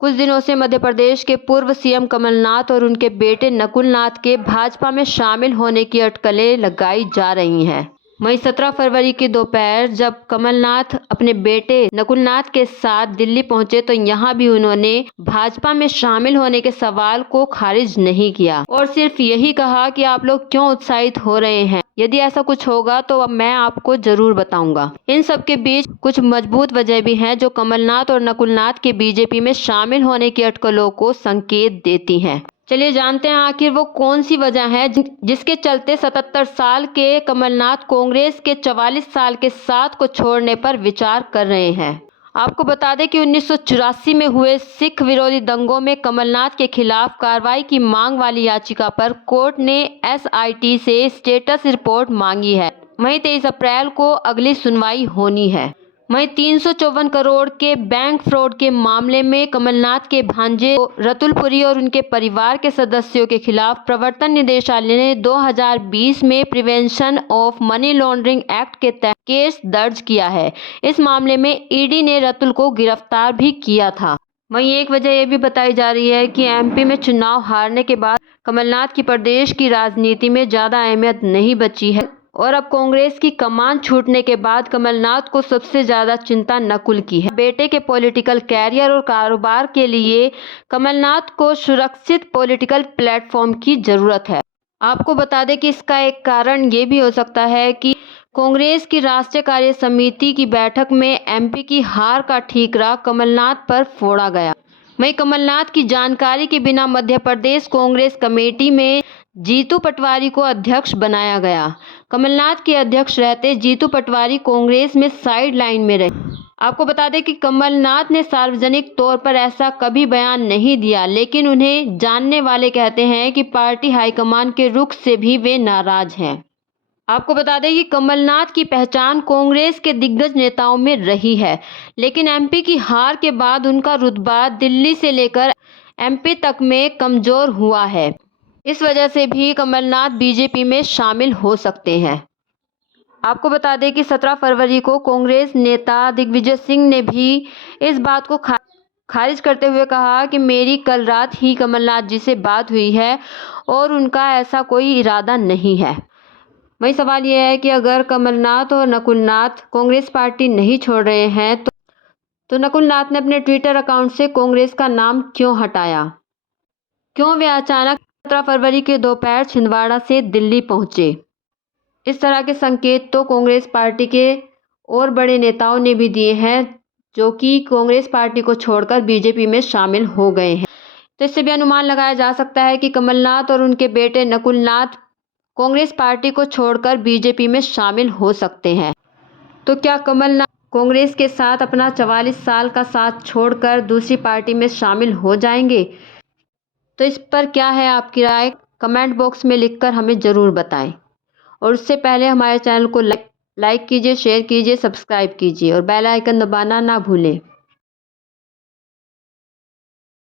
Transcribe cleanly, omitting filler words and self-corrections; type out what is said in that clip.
कुछ दिनों से मध्य प्रदेश के पूर्व सीएम कमलनाथ और उनके बेटे नकुलनाथ के भाजपा में शामिल होने की अटकलें लगाई जा रही हैं। वहीं 17 फरवरी की दोपहर जब कमलनाथ अपने बेटे नकुलनाथ के साथ दिल्ली पहुंचे तो यहां भी उन्होंने भाजपा में शामिल होने के सवाल को खारिज नहीं किया और सिर्फ यही कहा कि आप लोग क्यों उत्साहित हो रहे हैं, यदि ऐसा कुछ होगा तो अब मैं आपको जरूर बताऊंगा। इन सब के बीच कुछ मजबूत वजह भी हैं जो कमलनाथ और नकुलनाथ के बीजेपी में शामिल होने की अटकलों को संकेत देती हैं। चलिए जानते हैं आखिर वो कौन सी वजह है जिसके चलते 77 साल के कमलनाथ कांग्रेस के 44 साल के साथ को छोड़ने पर विचार कर रहे हैं। आपको बता दें कि 1984 में हुए सिख विरोधी दंगों में कमलनाथ के खिलाफ कार्रवाई की मांग वाली याचिका पर कोर्ट ने एसआईटी से स्टेटस रिपोर्ट मांगी है। वहीं 23 अप्रैल को अगली सुनवाई होनी है। वहीं 354 करोड़ के बैंक फ्रॉड के मामले में कमलनाथ के भांजे रतुल पुरी और उनके परिवार के सदस्यों के खिलाफ प्रवर्तन निदेशालय ने 2020 में prevention of money laundering act के तहत केस दर्ज किया है। इस मामले में ईडी ने रतुल को गिरफ्तार भी किया था। वहीं एक वजह यह भी बताई जा रही है कि एमपी में चुनाव हारने के बाद कमलनाथ की प्रदेश की राजनीति में ज्यादा अहमियत नहीं बची है और अब कांग्रेस की कमान छूटने के बाद कमलनाथ को सबसे ज्यादा चिंता नकुल की है। बेटे के पॉलिटिकल कैरियर और कारोबार के लिए कमलनाथ को सुरक्षित पॉलिटिकल प्लेटफॉर्म की जरूरत है। आपको बता दें कि इसका एक कारण ये भी हो सकता है कि कांग्रेस की राष्ट्रीय कार्य समिति की बैठक में एमपी की हार का ठीकरा कमलनाथ पर फोड़ा गया। वहीं कमलनाथ की जानकारी के बिना मध्य प्रदेश कांग्रेस कमेटी में जीतू पटवारी को अध्यक्ष बनाया गया। कमलनाथ के अध्यक्ष रहते जीतू पटवारी कांग्रेस में साइड लाइन में रहे। आपको बता दें कि कमलनाथ ने सार्वजनिक तौर पर ऐसा कभी बयान नहीं दिया, लेकिन उन्हें जानने वाले कहते हैं कि पार्टी हाईकमान के रुख से भी वे नाराज हैं। आपको बता दें कि कमलनाथ की पहचान कांग्रेस के दिग्गज नेताओं में रही है, लेकिन एमपी की हार के बाद उनका रुतबा दिल्ली से लेकर एमपी तक में कमजोर हुआ है। इस वजह से भी कमलनाथ बीजेपी में शामिल हो सकते हैं। आपको बता दें कि 17 फरवरी को कांग्रेस नेता दिग्विजय सिंह ने भी इस बात को खारिज करते हुए कहा कि मेरी कल रात ही कमलनाथ जी से बात हुई है और उनका ऐसा कोई इरादा नहीं है। वही सवाल यह है कि अगर कमलनाथ और नकुलनाथ कांग्रेस पार्टी नहीं छोड़ रहे हैं तो नकुलनाथ ने अपने ट्विटर अकाउंट से कांग्रेस का नाम क्यों हटाया? क्यों वे अचानक 17 फरवरी के दोपहर छिंदवाड़ा से दिल्ली पहुंचे? इस तरह के संकेत तो कांग्रेस पार्टी के और बड़े नेताओं ने भी दिए हैं जो कि कांग्रेस पार्टी को छोड़कर बीजेपी में शामिल हो गए हैं। तो इससे भी अनुमान लगाया जा सकता है कि कमलनाथ और उनके बेटे नकुलनाथ कांग्रेस पार्टी को छोड़कर बीजेपी में शामिल हो सकते हैं। तो क्या कमलनाथ कांग्रेस के साथ अपना 44 साल का साथ छोड़कर दूसरी पार्टी में शामिल हो जाएंगे? तो इस पर क्या है आपकी राय? कमेंट बॉक्स में लिखकर हमें ज़रूर बताएं। और उससे पहले हमारे चैनल को लाइक कीजिए, शेयर कीजिए, सब्सक्राइब कीजिए और बेल आइकन दबाना ना भूलें।